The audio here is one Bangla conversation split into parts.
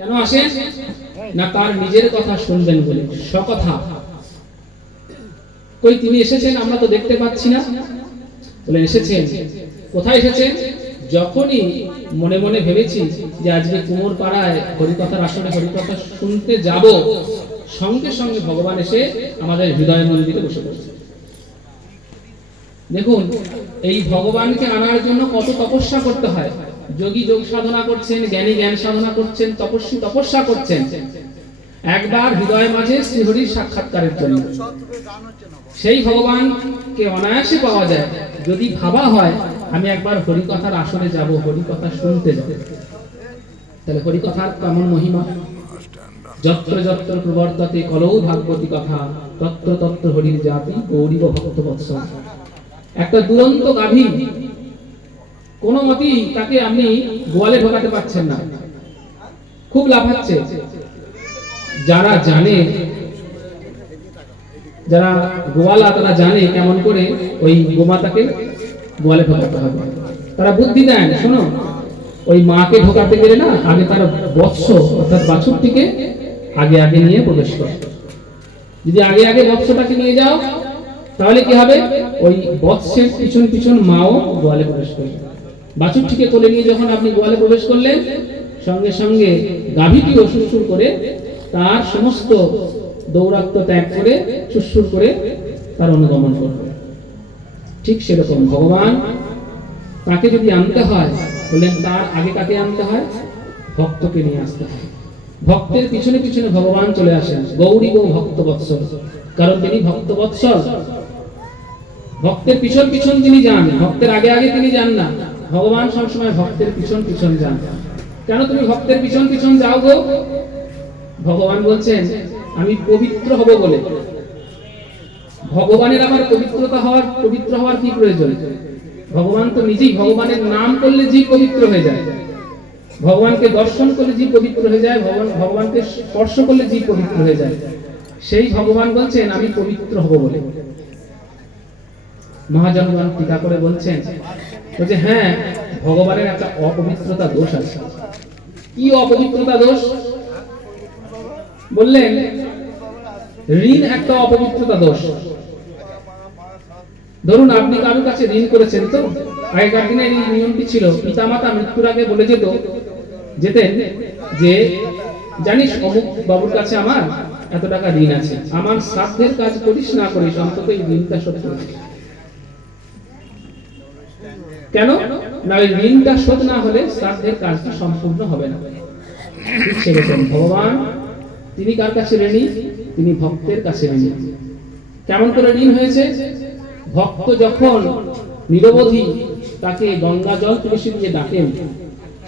কেন আসেন না তার নিজের কথা শুনবেন বলে, সকথা। কই তিনি এসেছেন আমরা তো দেখতে পাচ্ছি না। বলে এসেছেন। কোথায় এসেছেন? যখনই মনে মনে ভেবেছি যে আজকে কুমোর পাড়ায় হরিকথার আসনে হরিকথা শুনতে যাব, সঙ্গে সঙ্গে ভগবান এসে আমাদের হৃদয় মন্দিরে বসে পড়ছে। দেখুন এই ভগবানকে আনার জন্য কত তপস্যা করতে হয়। যোগী যোগ সাধনা করছেন, জ্ঞানী জ্ঞান সাধনা করছেন, তপস্বী তপস্যা করছেন একবার হৃদয় মাঝে শ্রীহরির সাক্ষাৎকারের জন্য। সেই ভগবানকে অনায়াসে পাওয়া যায় যদি ভাবা হয় আমি একবার হরিকথার আসনে যাব, হরিকথা শুনতে যাব। তাহলে হরিকথার কেমন মহিমা! যত্র যত্র প্রবর্ততে কলৌ ভাগবতী কথা, তত্র তত্র হরির জাতি গৌরীব ভক্ত বৎসল। একটা দুরন্ত গাভী, কোন মতেই তাকে আপনি গোয়ালে ঢোকাতে পারছেন না, খুব লাফাচ্ছে। যারা জানে, যারা গোয়ালা তারা জানে কেমন করে ওই গোমাতাকে গোয়ালে ঢোকাতে হবে। তারা বুদ্ধি দেন, শোনো ওই মাকে ঢোকাতে গেলে না আগে তার বৎস অর্থাৎ বাছুরটিকে আগে আগে নিয়ে প্রবেশ করে। যদি আগে আগে বৎসটাকে নিয়ে যাও তাহলে কি হবে, ওই বৎসের পিছন পিছন মাও গোয়ালে প্রবেশ করবে। বাছুরটিকে কোলে নিয়ে যখন আপনি গোয়ালে প্রবেশ করলেন, সঙ্গে সঙ্গে গাভীটিও সুরসুর করে তার সমস্ত দৌরাত্ম ত্যাগ করে সুরসুর করে তার অনুগমন করবে। ঠিক সেরকম ভগবান তাকে যদি আনতে হয় বললেন তার আগে কাকে আনতে হয়, ভক্তকে নিয়ে আসতে হয়। ভক্তের পিছনে পিছনে ভগবান চলে আসেন, গৌরী গো ভক্ত বৎসল, কারণ তিনি ভক্ত বৎসল। ভক্তের পিছন পিছন তিনি যান, ভক্তের আগে আগে তিনি যান না। ভগবান সবসময় ভক্তের পিছন পিছন যান। কেন তুমি ভক্তের পিছন পিছন যাও গো? ভগবান বলছেন আমি পবিত্র হব বলে। ভগবানের আবার পবিত্র হওয়ার কি প্রয়োজন? ভগবান তো নিজেই, ভগবানের নাম করলে জীব পবিত্র হয়ে যায়, ভগবানকে দর্শন করলে জীব পবিত্র হয়ে যায়, ভগবানকে স্পর্শ করলে জীব পবিত্র হয়ে যায়। সেই ভগবান বলছেন আমি পবিত্র হব বলে। মহাজনগণ টিকা করে বলছেন যে হ্যাঁ ভগবানের একটা অপবিত্রতা দোষ আছে। কি অপবিত্রতা দোষ? বললেন ঋণ একটা অপবিত্রতা দোষ। ধরুন আপনি কারোর কাছে ঋণ করেছেন, তো আগেকার দিনে এই নিয়মটি ছিল, পিতামাতা মৃত্যুর আগে বলে যেতেন যে জানিস অমুক বাবুর কাছে আমার এত টাকা ঋণ আছে, আমার শ্রাদ্ধের কাজ করিস না করিস অন্তত এই ঋণটা শোধ করিস। কেন না ওই ঋণটা শোধ না হলে শ্রাদ্ধের কাজটা সম্পূর্ণ হবে না। ঠিক সেরকম ভগবান তিনি কার কাছে ঋণী? তিনি ভক্তের কাছে ঋণী। কেমন করে ঋণ হয়েছে? ভক্ত যখন নিরবধি তাকে গঙ্গা জল তুলসী দিয়ে ডাকেন,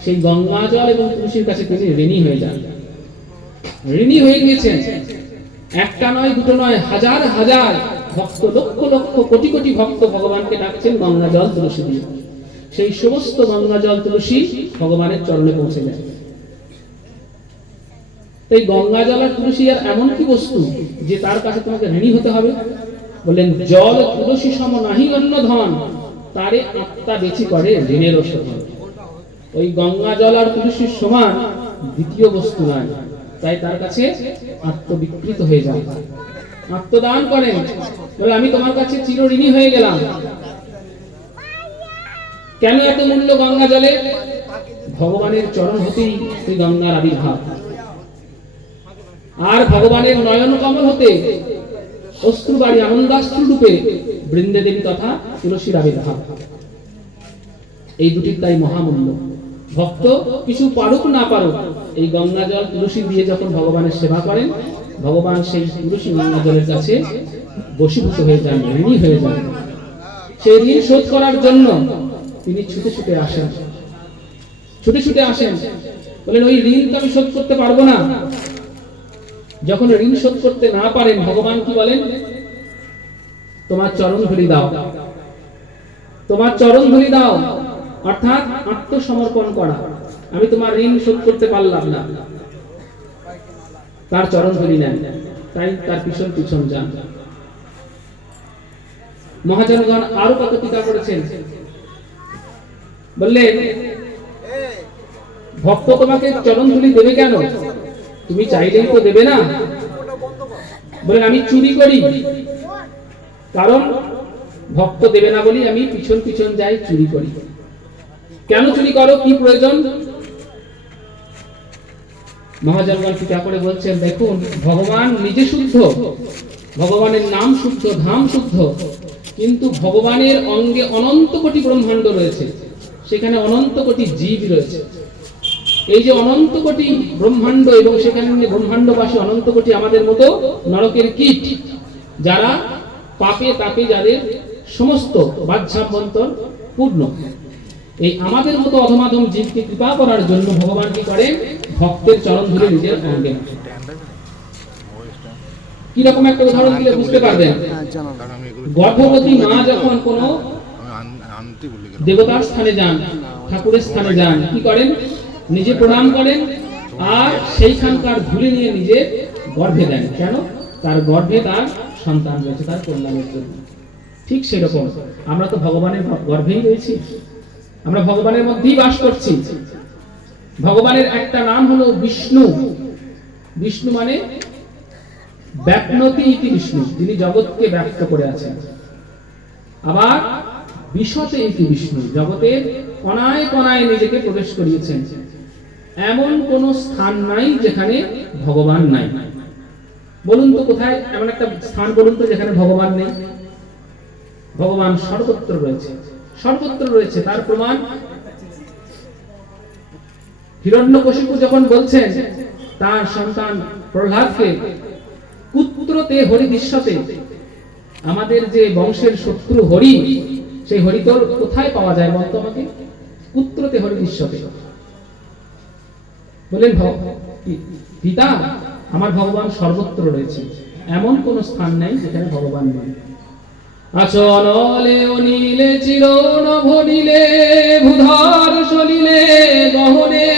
সেই গঙ্গা জল এবং তুলসীর কাছে তিনি ঋণী হয়ে যান। ঋণী হয়ে গিয়েছেন। একটা নয়, দুটো নয়, হাজার হাজার ভক্ত, লক্ষ লক্ষ কোটি কোটি ভক্ত ভগবানকে ডাকছেন গঙ্গা জল তুলসী দিয়ে। সেই সমস্ত গঙ্গা জল তুলসী ভগবানের চরণে পৌঁছে যায়। তাই গঙ্গা জল আর তুলসী আর এমন কি বস্তু যে তার কাছে তোমাকে ঋণী হতে হবে? বললেন জল তুলসী সম নাহি অন্য ধন, তারে আত্মা বেচি করে ঋণের শোধন। ওই গঙ্গা জল আর তুলসীর সমান দ্বিতীয় বস্তু নয়, তাই তার কাছে আত্মবিকৃত হয়ে যায়, আত্মদান করেন। বলে আমি তোমার কাছে চির ঋণী হয়ে গেলাম। কেন এত মূল্য গঙ্গা জলে? ভগবানের চরণ হতেই সেই গঙ্গার আবির্ভাব, আর ভগবানের নয়ন কমল হতে অশ্রুবাড়ি আনন্দাশ্রু রূপে বৃন্দে দেবী তথা তুলসীর আবির্ভাব। এই দুটির তাই মহামূল্য। ভক্ত কিছু পারুক না পারুক, এই গঙ্গা জল তুলসী দিয়ে যখন ভগবানের সেবা করেন, ভগবান সেই তুলসী গঙ্গা জলের কাছে বশীভূত হয়ে যান, ঋণী হয়ে যান। সেই ঋণ শোধ করার জন্য তিনি ছুটে ছুটে আসেন, ছুটে ছুটে আসেন। বলেন ওই ঋণ তো আমি শোধ করতে পারবো না। যখন ঋণ শোধ করতে না পারেন, ভগবান কি বলেন? তোমার চরণ ধুলি দাও, তোমার চরণ ধুলি দাও, অর্থাৎ আত্মসমর্পণ করা। আমি তোমার ঋণ শোধ করতে পারলাম না, তার চরণ ধুলি নেন, তাই তার পিছন পিছন যান। মহাজনগণ আরো কত টিকা করেছেন। বললেন ভক্ত তোমাকে চরণ ধুলি দেবে কেন? তুমি চাইলেই তো দেবে না। বলেন আমি চুরি করি, কারণ ভক্ত দেবে না বলি আমি পিছন পিছন যাই, চুরি করি। কেন চুরি করো, কি প্রয়োজন? মহাজনগণ টিকা করে বলছেন, দেখুন ভগবান নিজে শুদ্ধ, ভগবানের নাম শুদ্ধ, ধাম শুদ্ধ, কিন্তু ভগবানের অঙ্গে অনন্ত কোটি ব্রহ্মাণ্ড রয়েছে, সেখানে অনন্ত কোটি জীব রয়েছে। এই যে অনন্ত কোটি ব্রহ্মাণ্ড এবং সেখানে ব্রহ্মাণ্ডবাসী অনন্ত কোটি আমাদের মতো নরকের কীট, যারা পাপে তাপে যাদের সমস্ত বাহ্যাভ্যন্তর পূর্ণ, এই আমাদের মতো অধমাধম জীবকে কৃপা করার জন্য ভগবান কি করেন? ভক্তের চরণ ধরে নিজের অঙ্গে। কি রকম একটা উদাহরণ দিলে বুঝতে পারবেন। গর্ভবতী মা যখন কোনো দেবতার স্থানে যান, ঠাকুরের স্থানে যান, কি করেন? নিজে প্রণাম করেন আর সেইখানকার ধুলে নিয়ে নিজে গর্ভে দেন। কেন? তার গর্ভে তার সন্তান রয়েছে, তার কল্যাণের জন্য। ঠিক সেরকম আমরা তো ভগবানের গর্ভেই রয়েছি, আমরা ভগবানের মধ্যেই বাস করছি। ভগবানের একটা নাম হলো বিষ্ণু। বিষ্ণু মানে ব্যাপ্নতি ইতি বিষ্ণু, যিনি জগৎকে ব্যক্ত করে আছেন। আবার বিশতে ইতি বিষ্ণু, জগতের কণায় কণায় নিজেকে প্রবেশ করিয়েছেন। এমন কোন স্থান নাই যেখানে ভগবান নাই। বলুন তো কোথায় এমন একটা স্থান বলুন তো যেখানে ভগবান নেই? ভগবান সর্বত্র রয়েছে, সর্বত্র রয়েছে। তার প্রমাণ হিরণ্যকশিপু যখন বলছেন তার সন্তান প্রহ্লাদকে, পুত্রতে হরি দৃশ্যতে, আমাদের যে বংশের শত্রু হরি, সেই হরি তোর কোথায় পাওয়া যায় বলতো আমাকে? পুত্রতে হরি দৃশ্যতে। বলেন পিতা, আমার ভগবান সর্বত্র রয়েছে, এমন কোন স্থান নাই যেখানে ভগবান নেই। আচনলে অনিলে চিরণ ভনিলে ভূধর সলিলে গহনে,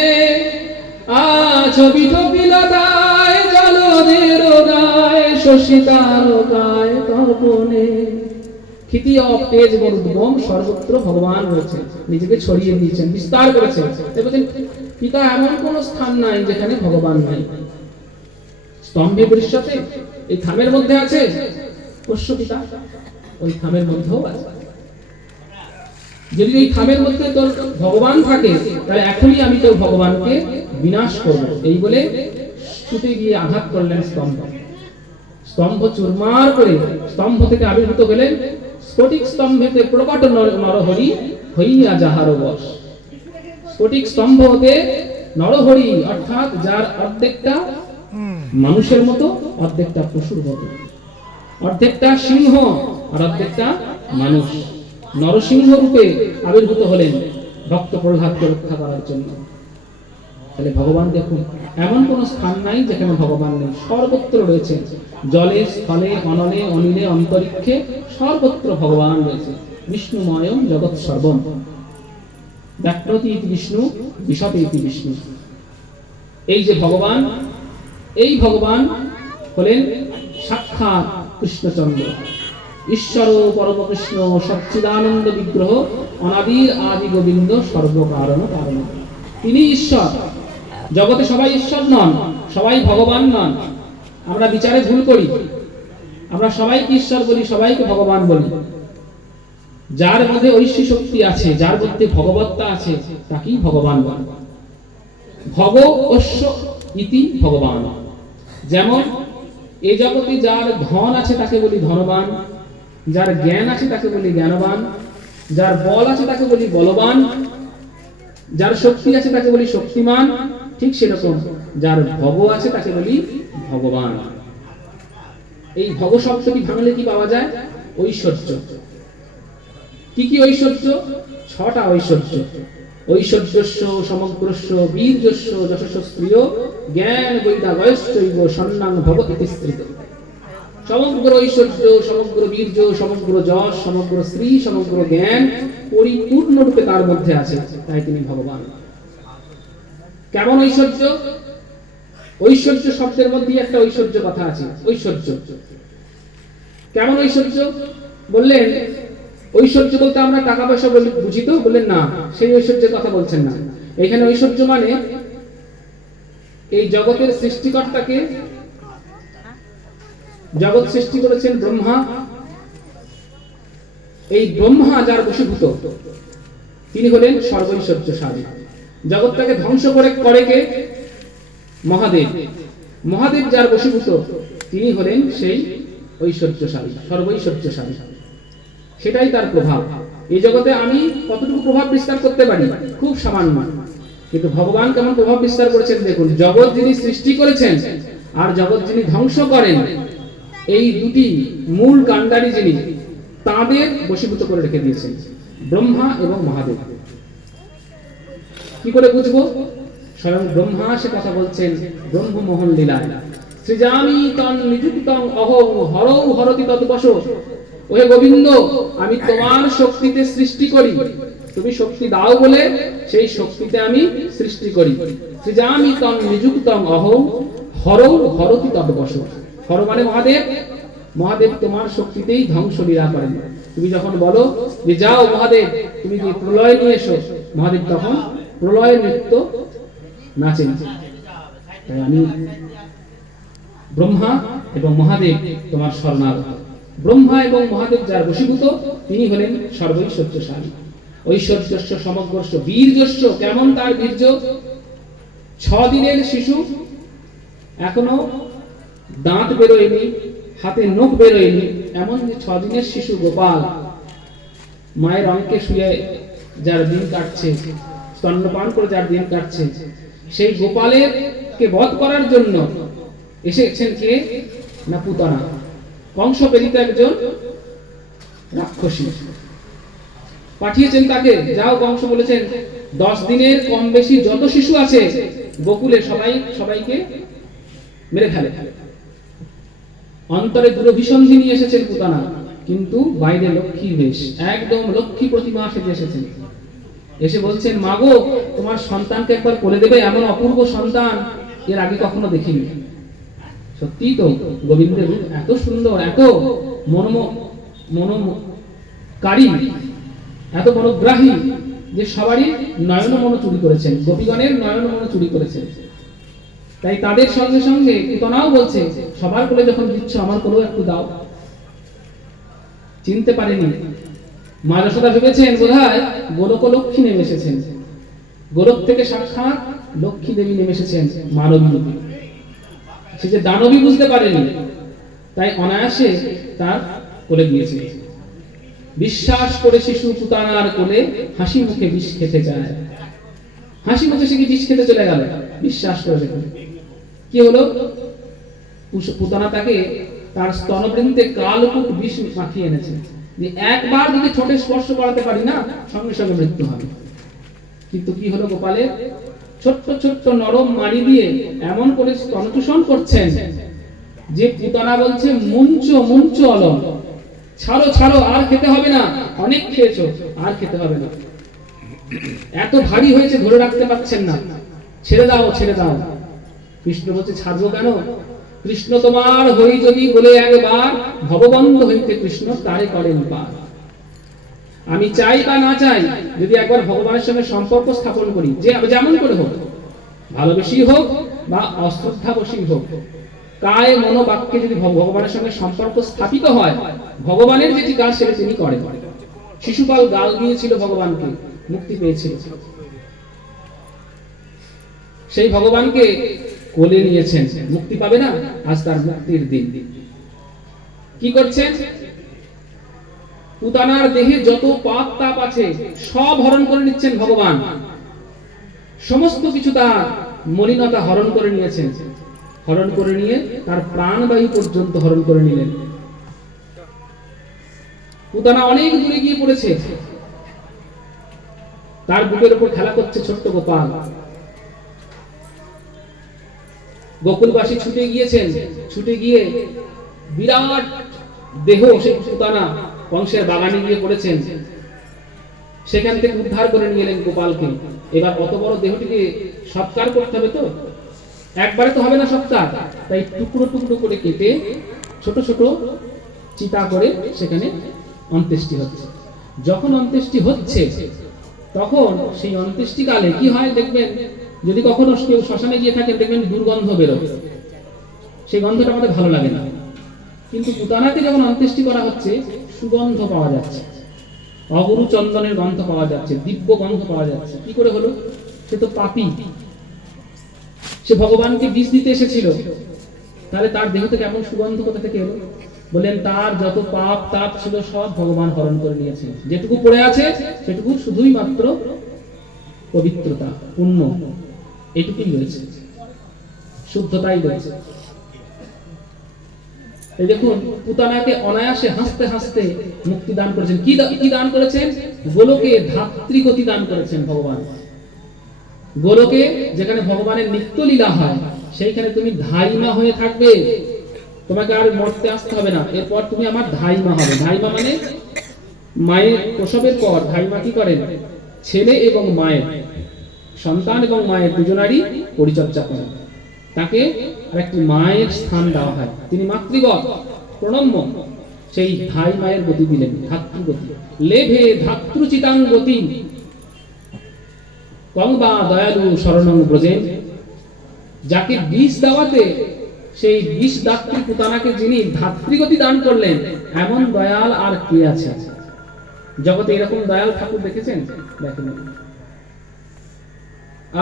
আছবিত পিলতায় জলদের গায় শশিতারকায় তপনে। ক্ষিতি অফ তেজ বরুদ্গম, সর্বত্র ভগবান রয়েছে, নিজেকে ছড়িয়ে দিয়েছেন, বিস্তার করেছেন। বলছেন পিতা, এমন কোন স্থান নাই যেখানে ভগবান নাই। স্তম্ভে দৃশ্যতে, এই থামের মধ্যে আছে পোষ্য পিতা, ওই থামের মধ্যেও আছে। যদি এই থামের মধ্যে তোর ভগবান থাকে, তাহলে এখনই আমি তোর ভগবানকে বিনাশ করব। এই বলে ছুটে গিয়ে আঘাত করলেন স্তম্ভ। স্তম্ভ চুরমার করে স্তম্ভ থেকে আবির্ভূত হলেন স্ফটিক স্তম্ভেতে প্রকট নরহরি হইয়া যাহার বশ। স্ফটিক স্তম্ভ হতে নরহরি, অর্থাৎ যার অর্ধেকটা মানুষের মতো, অর্ধেকটা পশুর মতো, অর্ধেকটা সিংহ আর অর্ধেকটা মানুষ, নরসিংহ রূপে আবির্ভূত হলেন ভক্ত প্রহ্লাদকে রক্ষা করার জন্য। তাহলে ভগবান দেখুন, এমন কোন স্থান নাই যেখানে ভগবান নেই, সর্বত্র রয়েছে। জলে, স্থলে, অনলে, অনিলে, অন্তরিক্ষে সর্বত্র ভগবান রয়েছে। বিষ্ণুময়ম জগৎ সর্বম। ব্যাপ্নতি ইতি বিষ্ণু, বিশতে ইতি বিষ্ণু। এই যে ভগবান, এই ভগবান হলেন সাক্ষাৎ কৃষ্ণচন্দ্র, ঈশ্বর পরমকৃষ্ণ সচ্চিদানন্দ বিগ্রহ, অনাদির আদি গোবিন্দ, সর্বকারণ কারণ। তিনি ঈশ্বর। জগতে সবাই ঈশ্বর নন, সবাই ভগবান নন। আমরা বিচারে ভুল করি, আমরা সবাইকে ঈশ্বর বলি, সবাইকে ভগবান বলি। যার মধ্যে ঐশ্বী শক্তি আছে, যার মধ্যে ভগবত্তা আছে, তাকেই ভগবান বলে। ভগ অশ্ব ইতি ভগবান। যেমন এই জগতে যার ধন আছে তাকে বলি ধনবান, যার জ্ঞান আছে তাকে বলি জ্ঞানবান, যার বল আছে তাকে বলি বলবান, যার শক্তি আছে তাকে বলি শক্তিমান। ঠিক সেরকম যার ভগ আছে তাকে বলি ভগবান। এই ভগ শব্দটি ভাঙলে কি পাওয়া যায়? ঐশ্বর্য। কি কি ঐশ্বর্য? 6টা ঐশ্বর্য। ঐশ্বর্যস্য সমগ্রস্য বীর্যস্য যশস্য স্ত্রিয় জ্ঞান বৈরাগ্যশ্চৈব সন্ন্যাং ভবতি স্ত্রীত। সমগ্র ঐশ্বর্য, সমগ্র বীর্য, সমগ্র যশ, সমগ্র স্ত্রী, সমগ্র জ্ঞান পরিপূর্ণ রূপে তার মধ্যে আছে, তাই তিনি ভগবান। কেমন ঐশ্বর্য? ঐশ্বর্য শব্দের মধ্যে একটা ঐশ্বর্য কথা আছে। ঐশ্বর্য কেমন ঐশ্বর্য? বললেন ঐশ্বর্য বলতে আমরা টাকা পয়সা বুঝি তো? বললেন না, সেই ঐশ্বর্যের কথা বলছেন না। এখানে ঐশ্বর্য মানে এই জগতের সৃষ্টিকর্তাকে, জগৎ সৃষ্টি করেছেন ব্রহ্মা, এই ব্রহ্মা যার বশীভূত তিনি হলেন সর্বৈশ্বর্যশালী। জগৎটাকে ধ্বংস করে কে? মহাদেব। মহাদেব যার বশীভূত তিনি হলেন সেই ঐশ্বর্যশালী, সর্বৈশ্বর্যশালী। সেটাই তার প্রভাব। এই জগতে আমি কতটুকু প্রভাব বিস্তার করতে পারি? খুব সামান্য। কিন্তু ভগবান কেমন প্রভাব বিস্তার করেছেন দেখুন। জগৎ যিনি সৃষ্টি করেছেন আর জগৎ যিনি ধ্বংস করেন, এই দুটি মূল কাণ্ডারী যিনি, তাদের বশীভূত করে রেখে দিয়েছেন ব্রহ্মা এবং মহাদেব। কি করে বুঝবো? স্বয়ং ব্রহ্মা সে কথা বলছেন ব্রহ্মমোহন লীলায়, সৃজামি তন নিযুক্তং অহং হরৌ হরতি তদ্বশ। ওহে গোবিন্দ, আমি তোমার শক্তিতে সৃষ্টি করি, তুমি শক্তি দাও বলে সেই শক্তিতে আমি সৃষ্টি করি। সৃজামি তন নিযুক্তং অহং হরৌ হরতি তদ্বশ। হর মানে মহাদেব, মহাদেব তোমার শক্তিতেই ধ্বংস লীলা করেন। তুমি যখন বলো যে যাও মহাদেব তুমি যে প্রলয় নিয়ে এসো, মহাদেব তখন প্রলয় নৃত্য নাচেন। তাই আমি ব্রহ্মা এবং মহাদেব তোমার শরণাগত। ব্রহ্মা এবং মহাদেব যার বশীভূত তিনি হলেন সর্বৈশ্বর্যশালী। ঐশ্বর্যস্য সমগ্রস্য বীর্যস্য। কেমন তার বীর্য? 6 দিনের শিশু, এখনো দাঁত বেরোয়নি, হাতে নখ বেরোয়নি, এমন যে 6 দিনের শিশু গোপাল মায়ের অঙ্কে শুয়ে যার দিন কাটছে, স্তন্যপান করে যার দিন কাটছে, সেই গোপালের কে বধ করার জন্য এসেছেন কে? না পুতনা। কংস প্রেরিত একজন রাক্ষসী পাঠিয়েছেন তাকে, যাও কংস বলেছেন 10 দিনের কম বেশি যত শিশু আছে গোকুলে সবাইকে মেরে ফেলে। অন্তরে দুরভিসন্ধি নিয়ে এসেছেন পুতনা, কিন্তু বাইরে লক্ষ্মীর বেশ, একদম লক্ষ্মী প্রতিমা সেজে এসেছেন। এসে বলছেন মাগো তোমার সন্তানকে একবার কোলে দেবে, এমন অপূর্ব সন্তান এর আগে কখনো দেখিনি। সত্যি তো গোবিন্দের রূপ এত সুন্দর, এত মনোকারী, এত মনোগ্রাহী যে সবারই নয়ন মন চুরি করেছেন, গোপীগণের নয়ন মন চুরি করেছেন। তাই তাদের সঙ্গে সঙ্গে পুতনাও বলছে সবার কোলে যখন দিচ্ছ আমার কোলেও একটু দাও। চিনতে পারেনি মা যশোদা, ভেবেছেন বোধহয় গোলক লক্ষ্মী নেমে এসেছেন, গোলক থেকে সাক্ষাৎ লক্ষ্মী দেবী নেমে এসেছেন মানবী রূপে। সে যে দানবী বুঝতে পারেনি, তাই অনায়াসে তার কোলে দিয়েছে। বিশ্বাস করে শিশু পুতনার কোলে হাসি মুখে বিষ খেতে যায়। হাসি মুখে সে কি বিষ খেতে চলে গেল? বিশ্বাস করে দেখুন কি হলো। পুতনা তাকে তার স্তনবৃন্তে কালকূট বিষ মাখিয়ে এনেছে, যে একবার যদি ঠোঁটে স্পর্শ করাতে পারি না সঙ্গে সঙ্গে মৃত্যু হবে। কিন্তু কি হলো গোপালের? ছোট্ট ছোট্ট নরম মাড়ি দিয়ে এমন করে স্তনচূষণ করছেন যে পুতনা বলছে মুঞ্চ মুঞ্চ অলম, ছাড়ো ছাড়ো, আর খেতে হবে না, অনেক খেয়েছো, আর খেতে হবে না। এত ভারী হয়েছে ধরে রাখতে পারছেন না, ছেড়ে দাও ছেড়ে দাও। কৃষ্ণ বলছে ছাড়বো কেন? কৃষ্ণ তোমার হই যদি বলে একবার, ভববন্ধ হইতে কৃষ্ণ তারে করেন পার। আমি চাই বা না চাই, যদি একবার ভগবানের সঙ্গে সম্পর্ক স্থাপন করি, যে যেমন করে হোক, ভালোবেসেই হোক বা অশ্রদ্ধাবশী হোক, কায় মনোবাক্যে যদি ভগবানের সঙ্গে সম্পর্ক স্থাপিত হয়, ভগবানের যেটি কাজ সেটা তিনি করেন। শিশুপাল গাল দিয়েছিল ভগবানকে, মুক্তি পেয়েছিল, সেই ভগবানকে কোলে নিয়েছেন, মুক্তি পাবে না? আজ তার মুক্তির দিন। কি করছেন? পুতনার দেহে যত পাপ তাপ আছে সব হরণ করে নিচ্ছেন ভগবান। সমস্ত কিছু তার মলিনতা হরণ করে নিয়েছেন, হরণ করে নিয়ে তার প্রাণবায়ু পর্যন্ত হরণ করে নিলেন। পুতনা অনেক দূরে গিয়ে পড়েছে, তার বুকের উপর খেলা করছে ছোট্ট গোপাল। গোকুলবাসী ছুটে গিয়েছেন, ছুটে গিয়ে বিরাট দেহ সেই পুতনা কংসের বাগানে গিয়ে পড়েছেন, সেখান থেকে উদ্ধার করে নিয়ে এলেন গোপালকে। এবার অত বড় দেহটিকে সৎকার করতে হবে, তো একবারে তো হবে না সৎকার, তাই টুকরো টুকরো করে কেটে ছোট ছোট চিতা করে সেখানে অন্ত্যেষ্টি হচ্ছে। যখন অন্ত্যেষ্টি হচ্ছে তখন সেই অন্ত্যেষ্টিকালে কি হয় দেখবেন, যদি কখনো কেউ শ্মশানে গিয়ে থাকেন দেখবেন দুর্গন্ধ বেরোবে, সেই গন্ধটা আমাদের ভালো লাগে না। কিন্তু পুতানাকে যখন অন্ত্যেষ্টি করা হচ্ছে সুগন্ধ পাওয়া যাচ্ছে, অগুরু চন্দনের গন্ধ পাওয়া যাচ্ছে, দিব্য গন্ধ পাওয়া যাচ্ছে। কি করে হলো? সে তো পাপী, সে ভগবানকে বিষ দিতে এসেছিল, তাহলে তার দেহ থেকে এমন সুগন্ধ কোথা থেকে এলো? বললেন তার যত পাপ তাপ ছিল সব ভগবান হরণ করে নিয়েছেন, যেটুকু পড়ে আছে সেটুকু শুধুই মাত্র পবিত্রতা, পুণ্য, এটুকুই রয়েছে, শুদ্ধতাই রয়েছে। এই দেখুন, পুতানাকে অনায়াসে হাসতে হাসতে মুক্তি দান করেছেন। কি দান করেছেন? গোলকে ধাত্রীগতি দান করেছেন ভগবান। গোলকে যেখানে ভগবানের নিত্য লীলা হয়, সেইখানে তুমি ধাইমা হয়ে থাকবে, তোমাকে আর মরতে আসতে হবে না। এরপর তুমি আমার ধাইমা হবে। ধাইমা মানে মায়ের প্রসবের পর ধাইমা কি করেন? ছেলে এবং মায়ের, সন্তান এবং মায়ের দুজনারই পরিচর্যা করেন। তাকে আরেকটি মায়ের স্থান দেওয়া হয়, তিনি মাতৃবৎ প্রণম্য। সেই ধাই মায়ের গতি দিলেন, ধাত্রীগতি। লেভে ধাত্রুচিতাং গতি কংবা দয়ালু শরণং ব্রজেন। যাকে বিষ দেওয়াতে সেই বিষ দাত্রী পুতানাকে যিনি ধাত্রীগতি দান করলেন, এমন দয়াল আর কে আছে জগতে? এরকম দয়াল ঠাকুর দেখেছেন? দেখেন।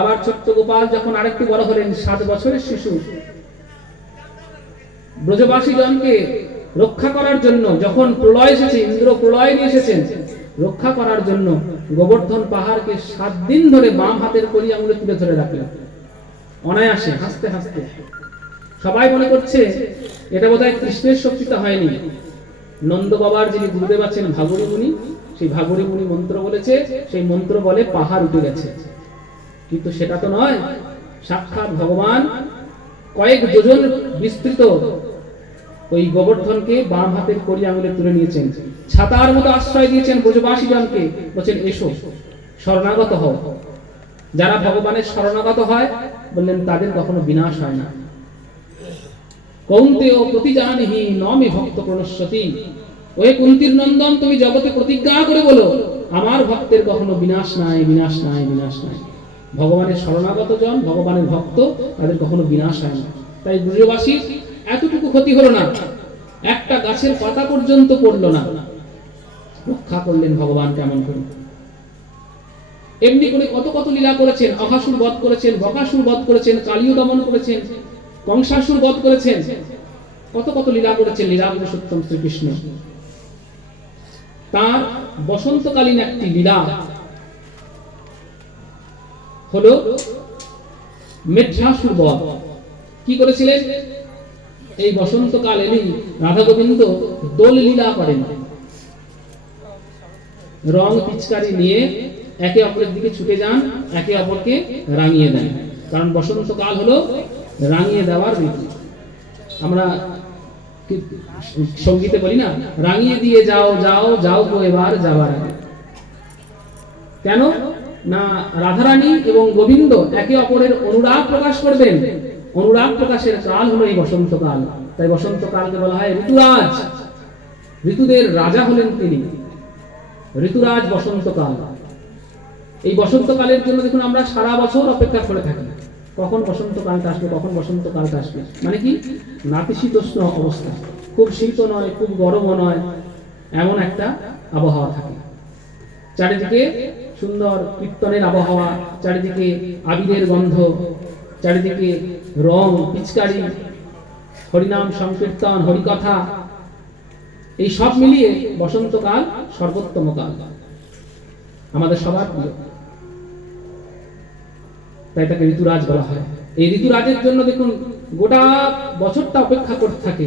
আবার ছোট্ট গোপাল যখন আরেকটু বড় হলেন, 7 বছরের শিশু, ব্রজবাসী জনকে রক্ষা করার জন্য যখন প্রলয় এসেছে, ইন্দ্র প্রলয় নিয়ে এসেছেন, রক্ষা করার জন্য গোবর্ধন পাহাড়কে 7 দিন ধরে বাম হাতের কড়ি আঙুলে তুলে ধরে রাখলেন, অনায়াসে হাসতে হাসতে। সবাই মনে করছে এটা বোধহয় কৃষ্ণের শক্তিতে হয়নি। নন্দ বাবার যিনি গুরুদেব আছেন ভাগুরী মুনি, সেই ভাগুরী মুনি মন্ত্র বলেছে, সেই মন্ত্র বলে পাহাড় উঠে গেছে। কিন্তু সেটা তো নয়, সাক্ষাৎ ভগবান কয়েক যোজন বিস্তৃত ওই গোবর্ধনকে বাম হাতের কড়ি আঙুলে তুলে নিয়েছেন, ছাতার মতো আশ্রয় দিয়েছেন ব্রজবাসী জনকে, বলছেন এসো শরণাগত হও। যারা ভগবানের শরণাগত হয়, বললেন তাদের কখনো বিনাশ হয় না। কৌন্তেয় প্রতিজানিহি নমে ভক্ত প্রণশ্যতি। ওহে কুন্তির নন্দন, তুমি জগতে প্রতিজ্ঞা করে বলো, আমার ভক্তের কখনো বিনাশ নাই, বিনাশ নাই, বিনাশ নাই। ভগবানের শরণাগত জন, ভগবানের ভক্ত, তাদের কখনো বিনাশ হয় না। তাই ব্রজবাসীর এতটুকু ক্ষতি হলো না, একটা গাছের পাতা পর্যন্ত পড়লো না। রক্ষা করলেন ভগবান কেমন করে? এমনি করে কত কত লীলা করেছেন। অঘাসুর বধ করেছেন, বকাসুর বধ করেছেন, কালীয় দমন করেছেন, কংসাসুর বধ করেছেন, কত কত লীলা করেছেন লীলা পুরুষোত্তম শ্রীকৃষ্ণ। তার বসন্তকালীন একটি লীলা হলো মেঘাসুর বধ। কি করেছিলেন? এই বসন্তকাল এলেই রাধা গোবিন্দ দোল লীলা করেন, রং পিচকারি নিয়ে একে অপরের দিকে ছুটে যান, একে অপরকে রাঙিয়ে দেন। কারণ বসন্তকাল হলো রাঙিয়ে দেওয়ার ঋতু। আমরা সঙ্গীতে বলি না, রাঙিয়ে দিয়ে যাও যাও যাও গো এবার যাবার আগে। কেন না? রাধারানী এবং গোবিন্দ একে অপরের অনুরাগ প্রকাশ করবেন, অনুরাগ প্রকাশের কাল হলো এই বসন্তকাল। তাই বসন্তকালকে বলা হয় ঋতুরাজ। ঋতুদের রাজা হলেন তিনি, ঋতুরাজ বসন্তকাল। এই বসন্তকালের জন্য দেখুন আমরা সারা বছর অপেক্ষা করে থাকি, কখন বসন্তকালটা আসবে, কখন বসন্তকালটা আসবে। মানে কি? নাতিশীতোষ্ণ অবস্থা, খুব শীত নয়, খুব গরমও নয়, এমন একটা আবহাওয়া থাকে। চারিদিকে সুন্দর কীর্তনের আবহাওয়া, চারিদিকে আবিরের গন্ধ, চারিদিকে রং পিচকারি, হরিনাম সংকীর্তন, হরিকথা, এই সব মিলিয়ে বসন্তকাল সর্বোত্তম কাল, আমাদের সবার প্রিয়। তাই তাকে ঋতুরাজ বলা হয়। এই ঋতুরাজের জন্য দেখুন গোটা বছরটা অপেক্ষা করতে থাকে,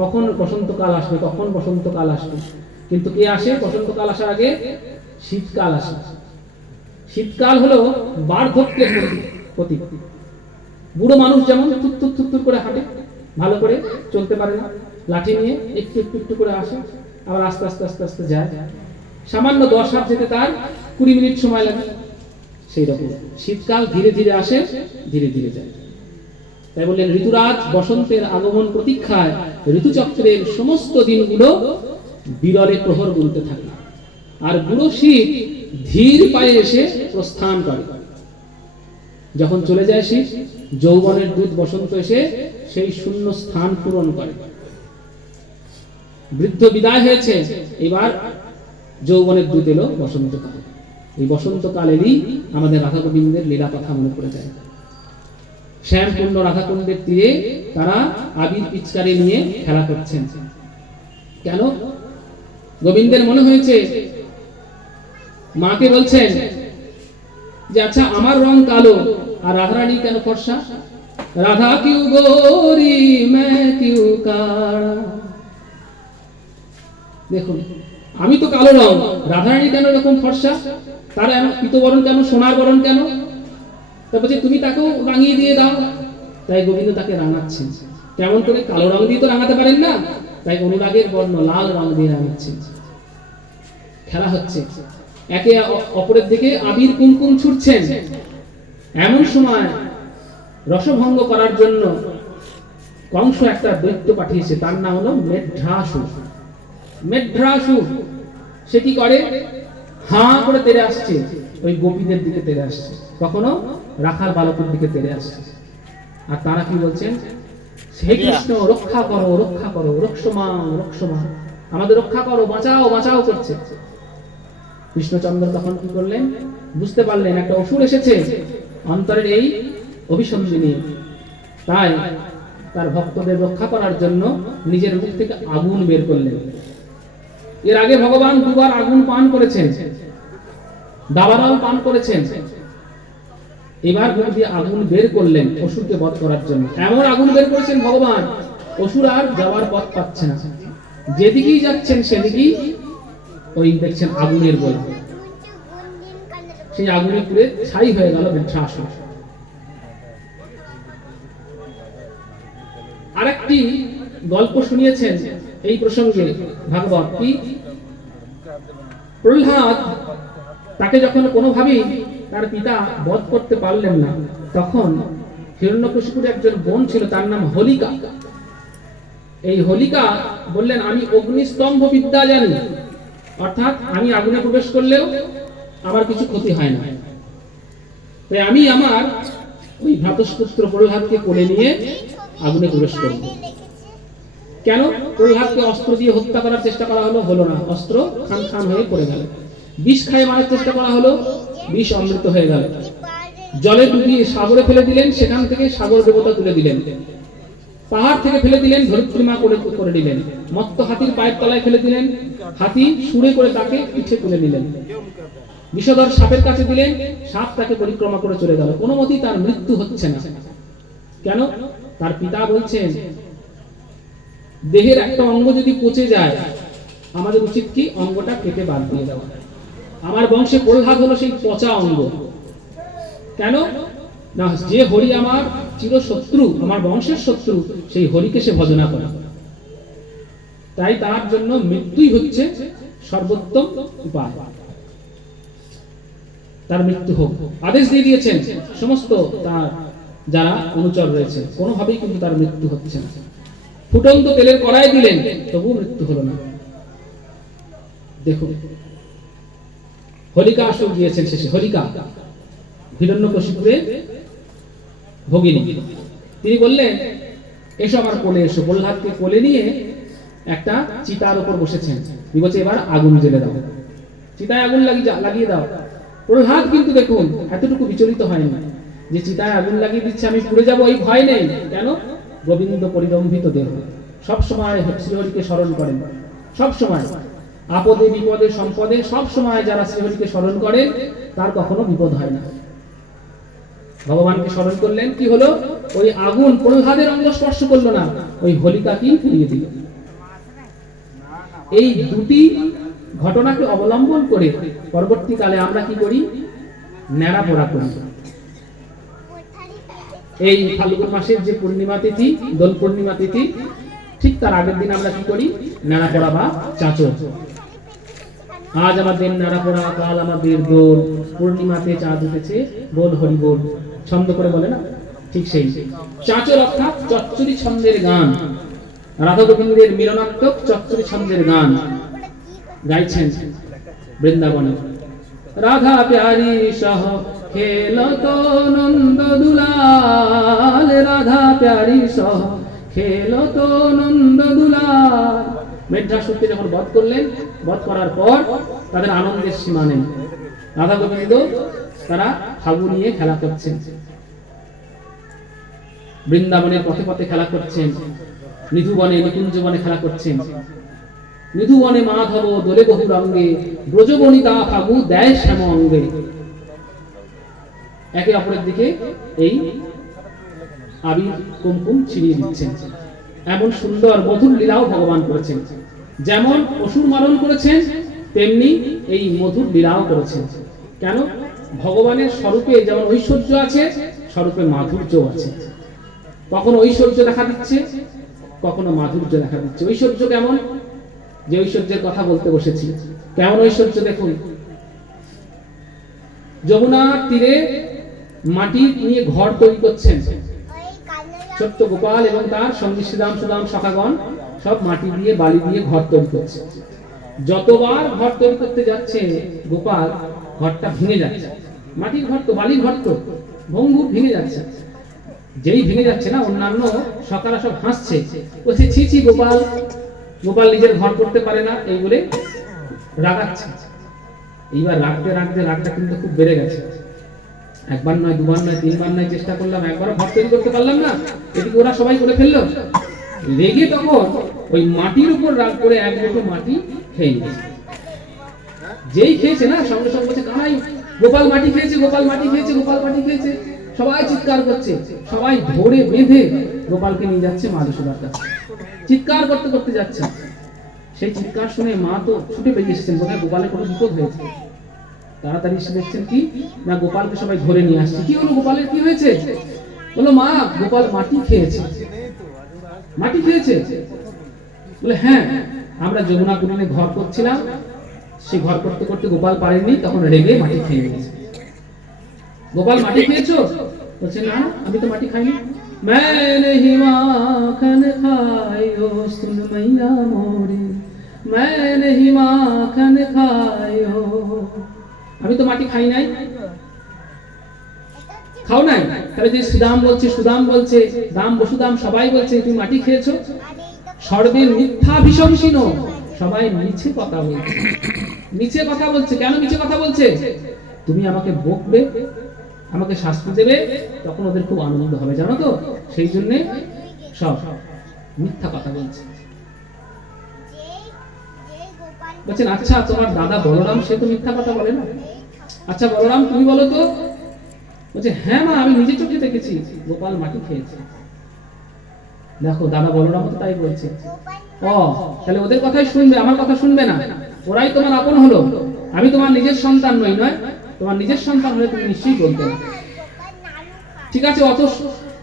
কখন বসন্তকাল আসবে, কখন বসন্তকাল আসবে। কিন্তু কে আসে? বসন্তকাল আসার আগে শীতকাল আসে। শীতকাল হলো বার্ধক্যের প্রতীক। বুড়ো মানুষ যেমন থুত্তুর থুত্তুর করে হাঁটে, ভালো করে চলতে পারে না, লাঠি নিয়ে একটু একটু একটু করে আসে, আবার আস্তে আস্তে আস্তে আস্তে যায়। সামান্য 10 হাত যেতে তার 20 মিনিট সময় লাগে। সেই রকম শীতকাল ধীরে ধীরে আসে, ধীরে ধীরে যায়। তাই বললেন ঋতুরাজ বসন্তের আগমন প্রতীক্ষায় ঋতুচক্রের সমস্ত দিনগুলো বিরলে প্রহর গুনতে থাকে। আর বুড়ো শীত ধীর পায়ে এসে প্রস্থান করে। যখন চলে যায় সে, যৌবনের দূত বসন্ত এসে সেই শূন্য স্থান পূরণ করে। বৃদ্ধ বিদায় হয়েছে, এবার যৌবনের দূত এলো বসন্তকাল। এই বসন্তকালেরই আমাদের রাধা গোবিন্দের লীলা কথা মনে পড়ে যায়। শ্যামকুণ্ড রাধাকুণ্ডের তীরে তারা আবির পিচকারি নিয়ে খেলা করছেন। কেন? গোবিন্দের মনে হয়েছে, মাকে বলছেন যে আচ্ছা আমার রং কালো আর রাধারানী কেন ফর্সা? রাধা কিউ গোরি মে কিউ কাড়া। দেখুন, আমি তো কালো রং, রাধারানী কেন এরকম ফর্সা? তার পিতবরণ কেন, সোনার বরণ কেন? তারপর তুমি তাকেও রাঙিয়ে দিয়ে দাও। তাই গোবিন্দ তাকে রাঙাচ্ছেন। কেমন করে? কালো রং দিয়ে তো রাঙাতে পারেন না, তাই অনুরাগের বর্ণ লাল রং দিয়ে রাঙাচ্ছেন। খেলা হচ্ছে, একে অপরের দিকে আবির কুমকুম ছুটছেন। এমন সময় রসভঙ্গ করার জন্য কংস একটা দৈত্য পাঠিয়েছে, তার নাম হলো মেঘ্রাসুর। মেঘ্রাসুর সে কি করে? হাঁ করে তেড়ে আসছে, ওই গোপীদের দিকে তেড়ে আসছে, কখনো রাখাল বালকের দিকে তেড়ে আসছে। আর তারা কি বলছেন? হে কৃষ্ণ রক্ষা করো, রক্ষা করো, রক্ষমা রক্ষমা, আমাদের রক্ষা করো, বাঁচাও বাঁচাও করছে। কৃষ্ণচন্দ্র তখন কি করলেন? বুঝতে পারলেন একটা অসুর এসেছে অন্তরের এই অভিসন্ধি নিয়ে। তাই তার ভক্তদের রক্ষা করার জন্য নিজের মুখ থেকে আগুন বের করলেন। এর আগে ভগবান দুবার আগুন পান করেছেন, দাবানল পান করেছেন। এবার মুখ দিয়ে আগুন বের করলেন অসুরকে বধ করার জন্য। এমন আগুন বের করেছেন ভগবান, অসুর আর যাওয়ার পথ পাচ্ছে না। যেদিকেই যাচ্ছেন সেদিকেই ওই দেখছেন আগুনের গোলা। সেই আগুনে পুড়ে ছাই হয়ে গেল বৃদ্ধাসুর। আরেকটি গল্প শুনিয়েছেন এই প্রসঙ্গে ভাগবত। কি? প্রহ্লাদ, তাকে যখন কোনোভাবেই তার পিতা বধ করতে পারলেন না, তখন হিরণ্যকশিপুর একজন বোন ছিল, তার নাম হোলিকা। এই হোলিকা বললেন, আমি অগ্নিস্তম্ভ বিদ্যা জানি, অর্থাৎ আমি আগুনে প্রবেশ করলেও আমার কিছু ক্ষতি হয় না। তাই আমি আমার ওই ভ্রাতস্পুত্র প্রহ্লাদকে কোলে নিয়ে আগুনে প্রবেশ করব। কেন? প্রহ্লাদকে অস্ত্র দিয়ে হত্যা করার চেষ্টা করা হলো, হলো না, অস্ত্র খান খান হয়ে পড়ে গেল। বিষ খায় মারার চেষ্টা করা হলো, বিষ অমৃত হয়ে গেল। জলে ডুবিয়ে সাগরে ফেলে দিলেন, সেখান থেকে সাগর দেবতা তুলে দিলেন। পাহাড় থেকে ফেলে দিলেন, ধরিত্রীমা করে দিলেন। মত্ত হাতির পায়ের তলায় ফেলে দিলেন, হাতি সুরে করে তাকে পিঠে তুলে নিলেন। বিষধর সাপের কাছে দিলেন, সাপ তাকে পরিক্রমা করে চলে গেল। কোনো মতেই তার মৃত্যু হচ্ছে না। কেন? তার পিতা বলছেন, দেহের একটা অঙ্গ যদি পচে যায়, আমাদের উচিত কি অঙ্গটা কেটে বাদ দিয়ে দেওয়া। আমার বংশে প্রহ্লাদ হলো সেই পচা অঙ্গ। কেন না? যে হরি আমার চির শত্রু, আমার বংশের শত্রু, সেই হরিকে সে ভজনা করে। তাই তার জন্য মৃত্যুই হচ্ছে সর্বোত্তম উপায়। তার মৃত্যু হোক আদেশ দিয়ে দিয়েছেন সমস্ত তার যারা অনুচর রয়েছে, কোনোভাবেই কিন্তু তার মৃত্যু হচ্ছে না। ফুটন্ত তেলের কড়াই দিলেন, তবু মৃত্যু হলো না। দেখুন, হোলিকা আসুর দিয়েছেন শেষে। হোলিকা হিরণ্যকশিপুরের ভগিনী, তিনি বললেন, এসো আমার কোলে এসো। প্রহ্লাদকে কোলে নিয়ে একটা চিতার উপর বসেছেন। তিনি বলছে, এবার আগুন জ্বেলে দাও, চিতায় আগুন লাগিয়ে দাও। প্রহ্লাদ কিন্তু দেখুন এতটুকু বিচলিত হয়নি যে চিতায় আগুন লাগিয়ে দিচ্ছে, আমি পুড়ে যাবো, এই ভয় নেই। কেন? গোবিন্দ পরিরম্ভিত দেহ, সব সময় শ্রীহরিকে স্মরণ করেন। সব সময় আপদে বিপদে সম্পদে সব সময় যারা শ্রীহরিকে স্মরণ করেন তার কখনো বিপদ হয় না। ভগবানকে স্মরণ করলেন, কি হলো? ওই আগুন প্রহ্লাদের অঙ্গ স্পর্শ করলো না, ওই হোলিকাকেই পুড়িয়ে দিল। এই দুটি ঘটনাকে অবলম্বন করে পরবর্তীকালে আমরা কি করি? ন্যাড়া পোড়া করি। এই ফাল্গুন মাসের যে পূর্ণিমা তিথি, দোল পূর্ণিমা তিথি, ঠিক তার আগের দিন আমরা কি করি? ন্যাড়া পোড়া বা চাঁচর। আজ আমাদের ন্যাড়া পোড়া, কাল আমাদের দোল, পূর্ণিমাতে চাঁদ উঠেছে, বল হরি বল, ছন্দ করে বলে না, ঠিক সেই চাঁচর অর্থাৎ চচ্চরি ছন্দের গান। রাধা গোবিন্দের মিলনাত্মক চচ্চরি ছন্দের গান গাইছেন বৃন্দাবনে। রাধা প্যারি সহ খেলো তো নন্দ দুলাল, রাধা প্যারি সহ খেলো তো নন্দ দুলাল। মেঘাসুরকে যখন বধ করলেন, বধ করার পর তাদের আনন্দের সীমা নেই। রাধা গোবিন্দ তারা ফাগু নিয়ে খেলা করছেন, বৃন্দাবনের পথে পথে খেলা করছেন, নিধুবনে নিকুঞ্জবনে খেলা করছেন। নিধুবনে মাধব দোলে বহু রঙ্গে, ব্রজবনিতা ফাগু দেয় শ্যাম অঙ্গে। একে অপরের দিকে এই আবির কুমকুম ছিড়িয়ে দিচ্ছেন। এমন সুন্দর মধুর লীলাও ভগবান করেছেন। যেমন অসুর মারণ করেছেন, তেমনি এই মধুর লীলাও করেছেন। কেন? ভগবানের স্বরূপে যেমন ঐশ্বর্য আছে, স্বরূপে মাধুর্য আছে। কখনো ঐশ্বর্য দেখা দিচ্ছে, কখনো মাধুর্য দেখা দিচ্ছে। ঐশ্বর্য কেমন? যে ঐশ্বর্যের কথা বলতে বসেছি, কেমন ঐশ্বর্য দেখুন। যমুনার তীরে মাটি নিয়ে ঘর তৈরি করছেন ছোট্ট গোপাল এবং তার সঙ্গী শ্রীরাম সুদাম সখাগণ, সব মাটি দিয়ে বালি দিয়ে ঘর তৈরি করছে। যতবার ঘর তৈরি করতে যাচ্ছে গোপাল, ঘরটা ভেঙে যাচ্ছে। মাটির ঘর তো, বালির ঘর তো, ভঙ্গুর ভেঙে যাচ্ছে। যেই ভেঙে যাচ্ছে না, অন্যান্য সকারা সব হাসছে, বলছে ছি ছি গোপাল, গোপাল নিজের ঘর করতে পারে না, এই বলে রাগাচ্ছে। এইবার রাগতে রাগতে রাগটা কিন্তু খুব বেড়ে গেছে। একবার নয়, দুবার নয়, তিনবার নয়, চেষ্টা করলাম, একবারও ঘর তৈরি করতে পারলাম না, এদিকে ওরা সবাই করে ফেললো। রেগে তখন ওই মাটির উপর রাগ করে এক মুঠো মাটি খেয়ে নিয়েছে। যেই খেয়েছে না, সঙ্গে সঙ্গে বলছে কানাই গোপাল মাটি খেয়েছে, গোপাল মাটি খেয়েছে, গোপাল মাটি খেয়েছে। সবাই চিৎকার করছে, সবাই ধরে বেঁধে গোপালকে নিয়ে যাচ্ছে মা যশোদার কাছে। চিৎকার করতে করতে যাচ্ছে। সেই চিৎকার শুনে মা তো ছুটে বেরিয়ে এসেছেন, বোধহয় গোপালের কোনো বিপদ হয়েছে। তাড়াতাড়ি এসে দেখছেন কি না, গোপালকে সবাই ধরে নিয়ে আসছে। কি হলো গোপালের, কি হয়েছে? বলো মা, গোপাল মাটি খেয়েছে। মাটি খেয়েছে? বলে হ্যাঁ, আমরা যমুনা পুরাণে ঘর করছিলাম, সে ঘর করতে করতে গোপাল পারেননি, তখন রেগে মাটি খেয়ে নিয়েছে। গোপাল মাটি খেয়েছো? বলছে না, আমি তো মাটি খাইনি। मैंने ही माखन खायो सुन मैया मोरी, मैंने ही माखन खायो। আমি তো মাটি খাই নাই। খাও নাই? তাহলে যে সুদাম বলছে, সুদাম বলছে, দাম বসুদাম সবাই বলছে তুমি মাটি খেয়েছো। সর্বে মিথ্যা বিশংসিনো, সবাই মিছে কথা বলছে। মিছে কথা বলছে। কেন মিছে কথা বলছে? তুমি আমাকে বকবে, আমাকে শাস্তি দেবে, তখন ওদের খুব আনন্দ হবে, জানো তো, সেই জন্য সব মিথ্যা কথা বলছে। বলছেন আচ্ছা তোমার দাদা বলরাম, সে তো মিথ্যা কথা বলে না। আচ্ছা বলরাম তুমি বলো তো। বলছে হ্যাঁ মা, আমি নিজে চোখে দেখেছি গোপাল মাটি খেয়েছে। দেখো দাদা বলরাম তো তাই বলছে। ও তাহলে ওদের কথাই শুনবে, আমার কথা শুনবে না। ওরাই তোমার আপন হলো, আমি তোমার নিজের সন্তান নই। নয়, তোমার নিজের সন্তান হলে তুমি নিশ্চয়ই বলতে। ঠিক আছে, অত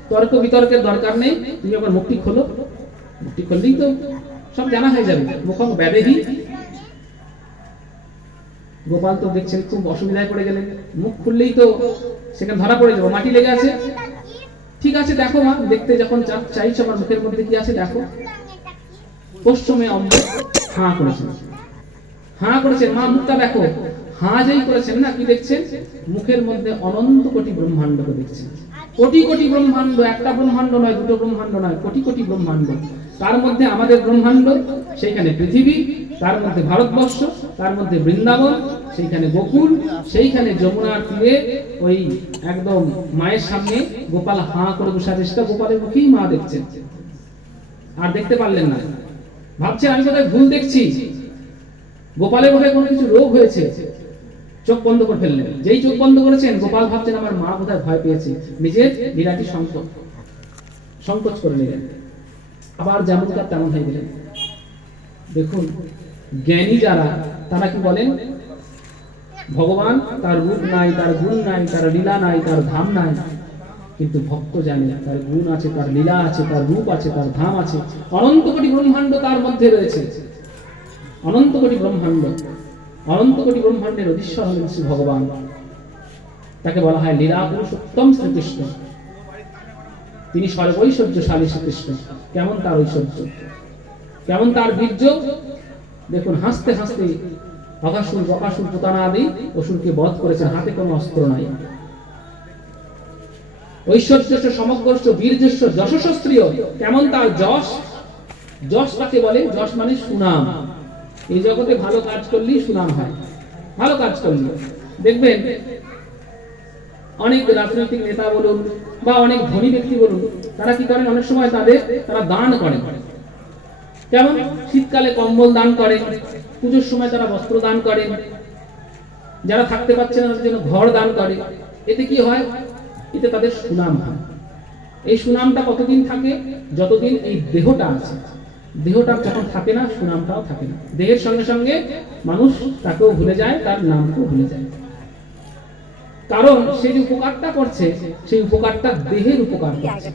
তর্ক বিতর্কের দরকার নেই, তুমি আবার মুখটি খোলো। মুখটি খুললেই তো সব জানা হয়ে যাবে। মুখম ব্যাধি। গোপাল তো দেখছেন খুব অসুবিধায় পড়ে গেলেন, মুখ খুললেই তো সেখানে ধরা পড়ে যাবো, মাটি লেগে আছে। ঠিক আছে দেখো মা, দেখতে যখন চাইছো আমার মুখের মধ্যে কি আছে দেখো। পশ্চিমে অম্ব হাঁ করেছেন, হাঁ করেছেন, মা মুখটা দেখো। হাঁ যেই করেছেন না, কি দেখছেন? মুখের মধ্যে অনন্ত কোটি ব্রহ্মাণ্ডকে দেখছেন। কোটি কোটি ব্রহ্মাণ্ড, একটা ব্রহ্মাণ্ড নয়, দুটো ব্রহ্মাণ্ড নয়, কোটি কোটি ব্রহ্মাণ্ড। তার মধ্যে আমাদের ব্রহ্মাণ্ড, সেইখানে পৃথিবী, তার মধ্যে ভারতবর্ষ, তার মধ্যে বৃন্দাবন, সেইখানে গোকুল, সেইখানে যমুনার তীরে ওই একদম মায়ের সামনে গোপাল হাঁ করে বসে আছে। সেটা গোপালের মুখেই মা দেখছেন, আর দেখতে পারলেন না। ভাবছেন আমি কোথায় ভুল দেখছি, গোপালের মুখে কোনো কিছু রোগ হয়েছে। চোখ বন্ধ করে ফেললেন। যেই চোখ বন্ধ করেছেন, গোপাল ভাবছেন আমার মা বোধহয় ভয় পেয়েছে, নিজের লীলাটি সংকোচ করে নিলেন। আবার যেমনকার তেমন হয়ে গেলেন। দেখুন জ্ঞানী যারা, তারা কি বলেন? ভগবান তার রূপ নাই, তার গুণ নাই, তার লীলা নাই, তার ধাম নাই। কিন্তু ভক্ত জানে তার গুণ আছে, তার লীলা আছে, তার রূপ আছে, তার ধাম আছে। অনন্ত কোটি ব্রহ্মাণ্ড তার মধ্যে রয়েছে। অনন্ত কোটি ব্রহ্মাণ্ড, অনন্ত কোটি ব্রহ্মাণ্ডের অধীশ্বর হলেন শ্রী ভগবান। তাকে বলা হয় লীলা পুরুষোত্তম শ্রীকৃষ্ণ। তিনি সর্বৈশ্বর্যশালী শ্রীকৃষ্ণ। কেমন তার ঐশ্বর্য, কেমন তার বীর্য! দেখুন হাসতে হাসতে অঘাসুর, বকাসুর, পুতানা আদি অসুরকে বধ করেছেন, হাতে কোনো অস্ত্র নাই। ঐশ্বর্যস্য, সমগ্রস্য, বীর্যস্য, যশস্ত্রীয়, কেমন তার যশ? যশ কাকে বলে? যশ মানে সুনাম। এই জগতে ভালো কাজ করলেই সুনাম হয়। ভালো কাজ করলে দেখবেন অনেক রাজনৈতিক নেতা বলুন বা অনেক ধনী ব্যক্তি বলুন, তারা কি করেন? অনেক সময় তারা দান করেন। যেমন শীতকালে কম্বল দান করেন, পুজোর সময় তারা বস্ত্র দান করেন, যারা থাকতে পারছে না তাদের জন্য ঘর দান করে। এতে কি হয়? এতে তাদের সুনাম হয়। এই সুনামটা কতদিন থাকে? যতদিন এই দেহটা আছে। দেহটা যখন থাকে না, সুনামটাও থাকে না। দেহের সঙ্গে সঙ্গে মানুষ তাকেও ভুলে যায়, তার নামকেও ভুলে যায়। কারণ সে যে উপকারটা করছে, সেই উপকারটা দেহের উপকার করছে।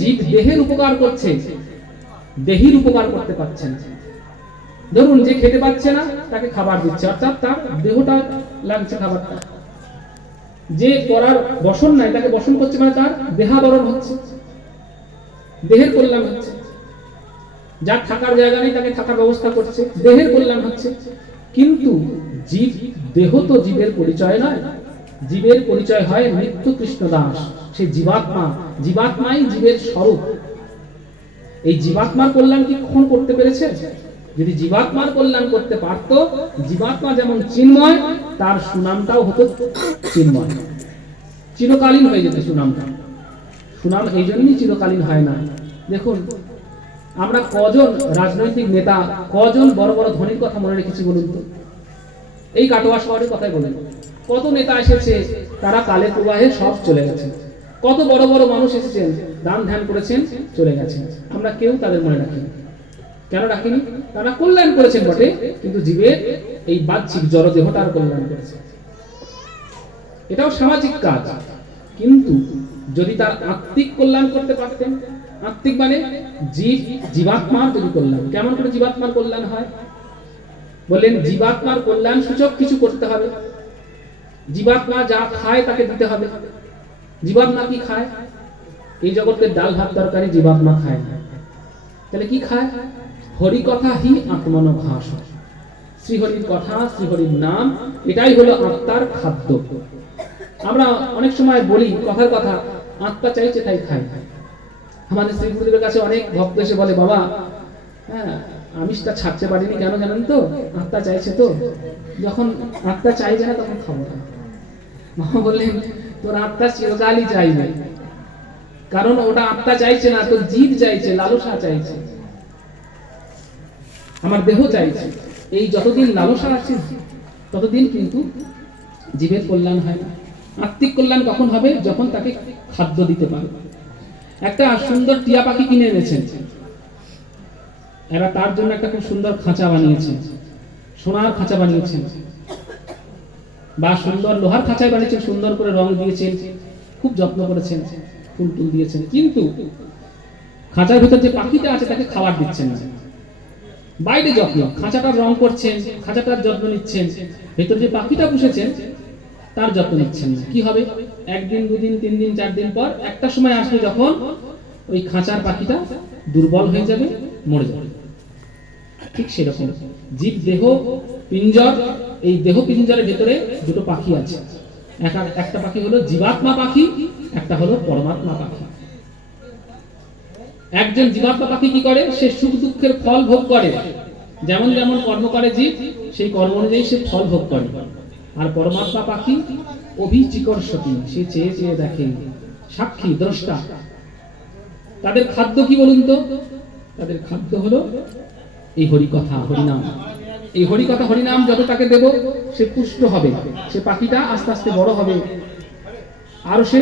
জীব দেহের উপকার করছে, দেহের উপকার করতে পারছে না। ধরুন যে খেতে পাচ্ছে না, তাকে খাবার দিচ্ছে, অর্থাৎ তার দেহটা লাগছে খাবারটা। যে করার বসন নাই, তাকে বসন করছে, মানে তার দেহাবরণ হচ্ছে, দেহের কল্যাণ হচ্ছে। যার থাকার জায়গা নেই, তাকে থাকার ব্যবস্থা করছে, দেহের কল্যাণ হচ্ছে। কিন্তু জীব, দেহ তো জীবের পরিচয় নয়। জীবের পরিচয় হয় মৃত্যু কৃষ্ণ দাস, সে জীবাত্মা। জীবাত্মাই জীবের স্বরূপ। এই জীবাত্মার কল্যাণ কি কখন করতে পেরেছে? যদি জীবাত্মার কল্যাণ করতে পারত, জীবাত্মা যেমন চিন্ময়, তার সুনামটাও হতো চিন্ময়, চিরকালীন হয়ে যেত সুনামটা। সুনাম এই জন্যই চিরকালীন হয় না। দেখুন আমরা কজন রাজনৈতিক নেতা, কজন বড় বড় ধনীর কথা মনে রেখেছি বলুন তো? এই কাটোয়া শহরের কথাই বলেন। কত নেতা এসেছে, তারা কালে প্রবাহে সব চলে গেছে। কত বড় বড় মানুষ এসেছেন, দান ধ্যান করেছেন, চলে গেছেন। আমরা কেউ তাদের মনে রাখিনি। কেন রাখিনি? তারা কল্যাণ করেছেন বটে, কিন্তু জীবের এই বাহ্যিক জড়দেহটার কল্যাণ করেছে। এটাও সামাজিক কাজ। কিন্তু যদি তার আত্মিক কল্যাণ করতে পারতেন, আত্মিক মানে জীবাত্মার যদি কল্যাণ। কেমন করে জীবাত্মার কল্যাণ হয়? বললেন জীবাত্মার কল্যাণ সূচক কিছু করতে হবে। জীবাত্মা যা খায় তাকে দিতে হবে। জীবাত্মা কি খায়? এই জগতের ডাল ভাত তরকারি জীবাত্মা খায় না। তাহলে কি খায়? হরি কথা হি আত্মন ঘাস। শ্রীহরির কথা, শ্রীহরির নাম, এটাই হলো আত্মার খাদ্য। আমরা অনেক সময় বলি কথার কথা, আত্মা চাইছে তাই খাই। আমাদের শ্রী গুরুদেবের কাছে অনেক ভক্ত এসে বলে, বাবা হ্যাঁ আমিষটা ছাড়তে পারিনি, কেন জানেন তো? আত্মা চাইছে তো। যখন আত্মা চাইবে না তখন খাবো না। বাবা বললেন, তোর আত্মা চিরকালই চাইবে, কারণ ওটা আত্মা চাইছে না, তোর জীব চাইছে, লালসা চাইছে, আমার দেহ চাইছে। এই যতদিন লালসা আছে ততদিন কিন্তু জীবের কল্যাণ হয় না। আত্মিক কল্যাণ কখন হবে? যখন তাকে খাদ্য দিতে পারবে। একটা সুন্দর টিয়া পাখি কিনে এনেছেন, এরা তার জন্য একটা খুব সুন্দর খাঁচা বানিয়েছেন, সোনার খাঁচা বানিয়েছেন বা সুন্দর লোহার খাঁচায় বানিয়েছেন, সুন্দর করে রং দিয়েছেন, খুব যত্ন করেছেন, ফুল টুল দিয়েছেন। কিন্তু খাঁচার ভিতর যে পাখিটা আছে তাকে খাবার দিচ্ছেন না। বাইরে যত্ন, খাঁচাটার রং করছেন, খাঁচাটার যত্ন নিচ্ছেন, ভেতর যে পাখিটা পুষেছেন তার যত্ন নিচ্ছেন না। কি হবে? একদিন, দুদিন, 3 দিন, 4 দিন পর একটা সময় আসবে যখন ওই খাঁচার পাখিটা দুর্বল হয়ে যাবে, মরে যাবে। ঠিক সেরকম জীব দেহ পিঞ্জর, এই দেহ পিঞ্জরের ভেতরে দুটো পাখি আছে। একটা পাখি হলো জীবাত্মা পাখি, একটা হলো পরমাত্মা পাখি। একজন জীবাত্মা পাখি কি করে? সে সুখ দুঃখের ফল ভোগ করে। যেমন যেমন কর্ম করে জীব, সেই কর্ম অনুযায়ী সে ফল ভোগ করে। আর পরমাত্মা পাখি অভিচিকর্ষতি, সে চেয়ে চেয়ে দেখে, সাক্ষী, দ্রষ্টা। তাদের খাদ্য কি বলুন তো? তাদের খাদ্য হলো এই হরিকথা, হরিনাম। এই হরিকথা, হরিনাম যত তাকে দেব, সে পুষ্ট হবে। সে পাখিটা আস্তে আস্তে বড় হবে, আরো সে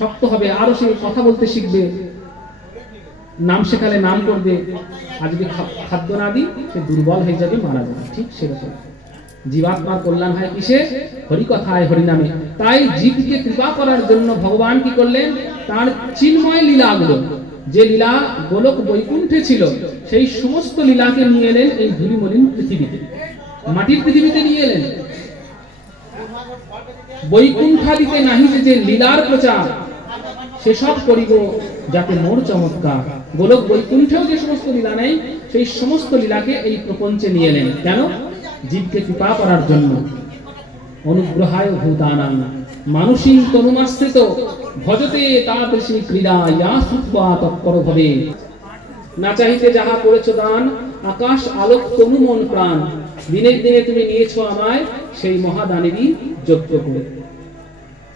শক্ত হবে, আরো সে কথা বলতে শিখবে, নাম শেখালে নাম করবে। আর যদি খাদ্য না দিই, সে দুর্বল হয়ে যাবে, মারা যাবে। ঠিক সেরকম জীবাত্মার কল্যাণ হয় কিসে? হরিকথায়, হরিনামে। তাই জীবকে কৃপা করার জন্য ভগবান কি করলেন? তার চিন্ময় লীলাগুলো, যে লীলা গোলক বৈকুণ্ঠে ছিল, সেই সমস্ত লীলাকে নিয়ে এলেন এই ধূলিমলিন পৃথিবীতে, মাটির পৃথিবীতে নিয়ে এলেন। বৈকুণ্ঠাদিতে নাহি যে লীলার প্রচার, সেসব করিব যাতে মোর চমৎকার। গোলক বৈকুণ্ঠেও যে সমস্ত লীলা নেই, সেই সমস্ত লীলাকে এই প্রপঞ্চে নিয়ে এলেন। কেন? জীবকে কৃপা করার জন্য। অনুগ্রহায় ভূতানাং মানুষী তনুমাশ্রিত ভজতে তাদৃশী ক্রীড়া ইয়া শ্রুত্বা তৎপর ভবে। না চাহিতে যাহা করেছ দান, আকাশ আলোক তনু মন প্রাণ, দিনে দিনে তুমি নিয়েছ আমায় সেই মহাদানেরই যজ্ঞ করে।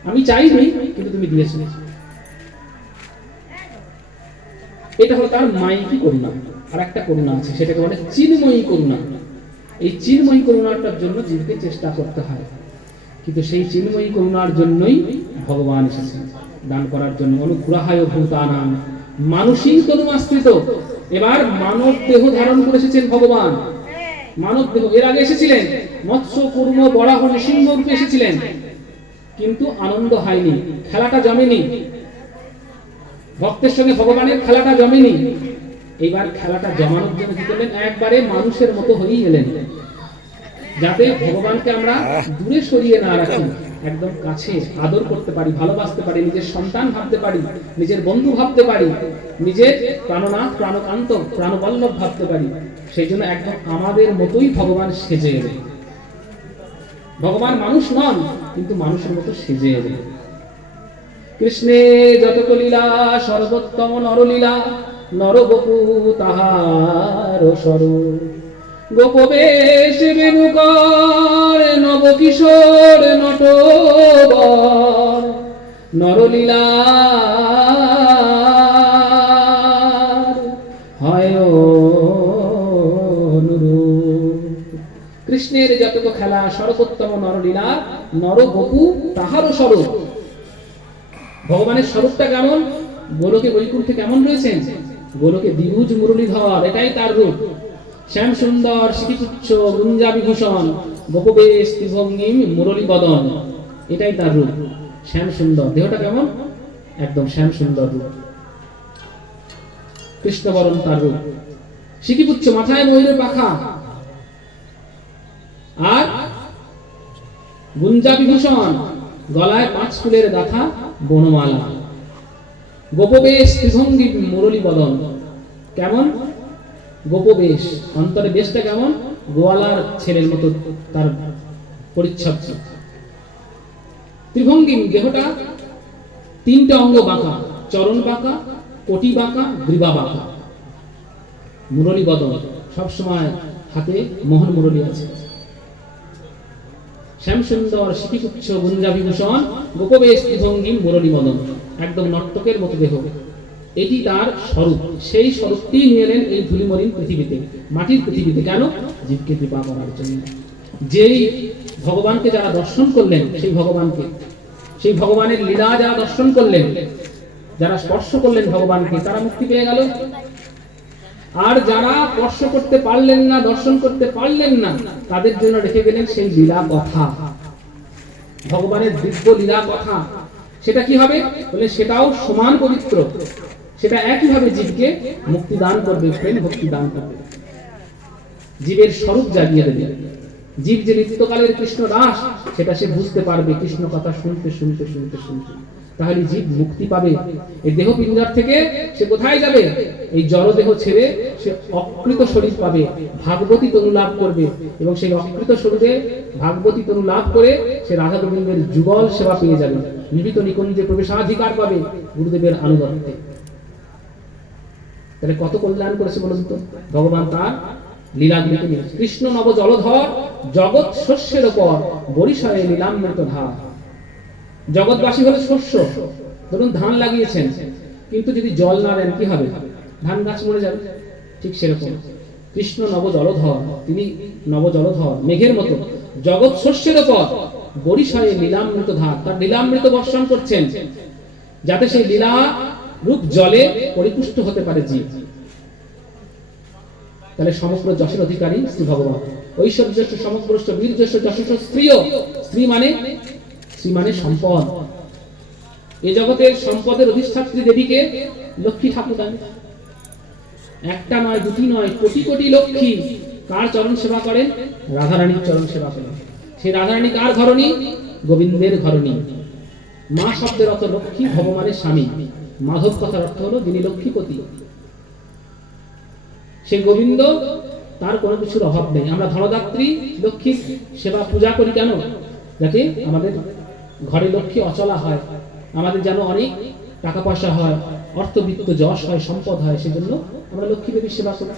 আমি চাইনি, কিন্তু তুমি দিয়েছো। এটা হলো তার মাইকি করুণা। আর একটা করুণা আছে, সেটাকে বলে চিন্ময়ী করুণা। এই চিন্ময়ী করুণাটার জন্য জীবকে চেষ্টা করতে হয়, কিন্তু সেই চিন্ময়ী করুণার জন্যই ভগবান এসেছেন দান করার জন্য। অনুগ্রহায় ভূতানাং মানুষী তনুমাশ্রিত। এবার মানব দেহ ধারণ করে এসেছেন ভগবান। মানব দেহ, এর আগে এসেছিলেন মৎস্য কুর্ম বরাহ নৃসিংহ রূপে এসেছিলেন, কিন্তু আনন্দ হয়নি, খেলাটা জমেনি, ভক্তের সঙ্গে ভগবানের খেলাটা জমেনি। এইবার খেলাটা জমানোর জন্য কি করলেন? একবারে মানুষের মতো হয়েই এলেন, যাতে ভগবানকে আমরা দূরে সরিয়ে না রাখি, একদম কাছে আদর করতে পারি, ভালোবাসতে পারি, নিজের সন্তান ভাবতে পারি, নিজের বন্ধু ভাবতে পারি, নিজের প্রাণনাথ প্রাণকান্ত প্রাণবল্লভ ভাবতে পারি। সেই জন্য একদম আমাদের মতোই ভগবান সেজে এলেন। ভগবান মানুষ নন, কিন্তু মানুষের মতো সেজে এলেন। কৃষ্ণে যতক লীলা সর্বোত্তম নরলীলা, নরবপু তাহার স্বরূপ। গোপবেশ বেণুকর নবকিশোর নটবর, নরলীলা হয় অনুরূপ। কৃষ্ণের যতক খেলা সর্বোত্তম নরলীলা, নরবপু তাহারও স্বরূপ। ভগবানের স্বরূপটা কেমন? গোলকে বৈকুণ্ঠে কেমন রয়েছেন? গোলকে দ্বিভুজ মুরলীধর, এটাই তার রূপ। শ্যাম সুন্দর শিখিপুচ্ছ গুঞ্জা বিভূষণ, বপবেশ ত্রিভঙ্গিম মুরলী বদন, এটাই তার রূপ। শ্যাম সুন্দর, দেহটা কেমন? একদম শ্যাম সুন্দর রূপ। কৃষ্ণবরণ তার রূপ। শিখিপুচ্ছ, মাথায় ময়ূরের পাখা, আর গুঞ্জা বিভূষণ, গলায় 5 ফুলের গাথা বনমালা। গোপবেশ ত্রিভঙ্গি মুরলী বদন, কেমন? গোপবেশ, অন্তরে বেশটা কেমন? গোয়ালার ছেলের মতো তার পরিচ্ছদ। ত্রিভঙ্গি, দেহটা 3টে অঙ্গ বাঁকা, চরণ বাঁকা, কোটি বাঁকা, গ্রীবা বাঁকা। মুরলী বদন, সবসময় হাতে মোহন মুরলী আছে। শ্যাম সুন্দর শিখিপুচ্ছ গুঞ্জা বিভূষণ, গোপবেশ ত্রিভঙ্গি মুরলী বদন, একদম নর্তকের মতো দেহ। এটি তার স্বরূপ। সেই স্বরূপটি নিয়ে এলেন এই ধুলিমলিন পৃথিবীতে, মাটির পৃথিবীতে। কেন? জীবকে কৃপা করার জন্য। যেই ভগবানকে যারা দর্শন করলেন, সেই ভগবানের লীলা যারা দর্শন করলেন, যারা স্পর্শ করলেন ভগবানকে, তারা মুক্তি পেয়ে গেল। আর যারা স্পর্শ করতে পারলেন না, দর্শন করতে পারলেন না, তাদের জন্য রেখে গেলেন সেই লীলা কথা, ভগবানের দিব্য লীলা কথা। সেটা কি হবে বলে? সেটাও সমান পবিত্র, সেটা একইভাবে জীবকে মুক্তি দান করবে, প্রেম ভক্তি দান করবে, জীবের স্বরূপ জাগিয়ে দেবে। জীব যে নিত্যকালের কৃষ্ণ দাস, সেটা সে বুঝতে পারবে কৃষ্ণ কথা শুনতে শুনতে শুনতে শুনতে। তাহলে জীব মুক্তি পাবে। এই দেহ পিঞ্জর থেকে সে কোথায় যাবে? এই জড় দেহ ছেড়ে সে অকৃত শরীর পাবে, ভাগবতী তনু লাভ করবে, এবং সেই অকৃত শরীরে ভাগবতী তনু লাভ করে সে রাধা গোবিন্দের যুগল সেবা পেয়ে যাবে, নিবিত নিকুঞ্জে প্রবেশাধিকার পাবে গুরুদেবের আনুগত্যে। তাহলে কত কল্যাণ করেছে বলুন তো ভগবান তার লীলাগুলিকে নিয়ে। কৃষ্ণ নব জলধর জগৎ শস্যের ওপর, বরিশালে লীলামৃত ধার। জগৎবাসী হলো শস্য। ধরুন ধান লাগিয়েছেন, কিন্তু যদি জল না দেন কি হবে? ধান গাছ মরে যাবে। ঠিক সেরকম কৃষ্ণ নব জলধর, তিনি নব জলধর মেঘের মতো, জগৎ শস্যের ওপর, বরিশালে লীলামৃত ধার। তার লীলামৃত বর্ষণ করছেন, যাতে সেই লীলা রূপ জলে পরিপুষ্ট হতে পারে জীব। তাহলে সমগ্র যশের অধিকারী শ্রী ভগবান। ঐশ্বর্যস্য সমগ্রস্য বীর্যস্য যশস্য স্ত্রীয়। স্ত্রী মানে সম্পদ। এই জগতের সম্পদের অধিষ্ঠাত্রী দেবীকে লক্ষ্মী ঠাকুর। একটা নয়, দুটি নয়, কোটি কোটি লক্ষ্মী কার চরণ সেবা করেন? রাধারানীর চরণ সেবা করেন। সেই রাধারানী কার ঘরণী? গোবিন্দের ঘরণী। মা শব্দের অর্থ লক্ষ্মী, ভগবানের স্বামী। মাধব কথার অর্থ হলো যিনি লক্ষ্মীপতি। সেই গোবিন্দ তার কোনো কিছুর অভাব নেই। আমরা ধনদাত্রী লক্ষ্মীর সেবা পূজা করি কেন? যাতে আমাদের ঘরে লক্ষ্মী অচলা হয়, আমাদের যেন অনেক টাকা পয়সা হয়, অর্থবিত্ত যশ হয়, সম্পদ হয়, সেজন্য আমরা লক্ষ্মী দেবীর সেবা করি।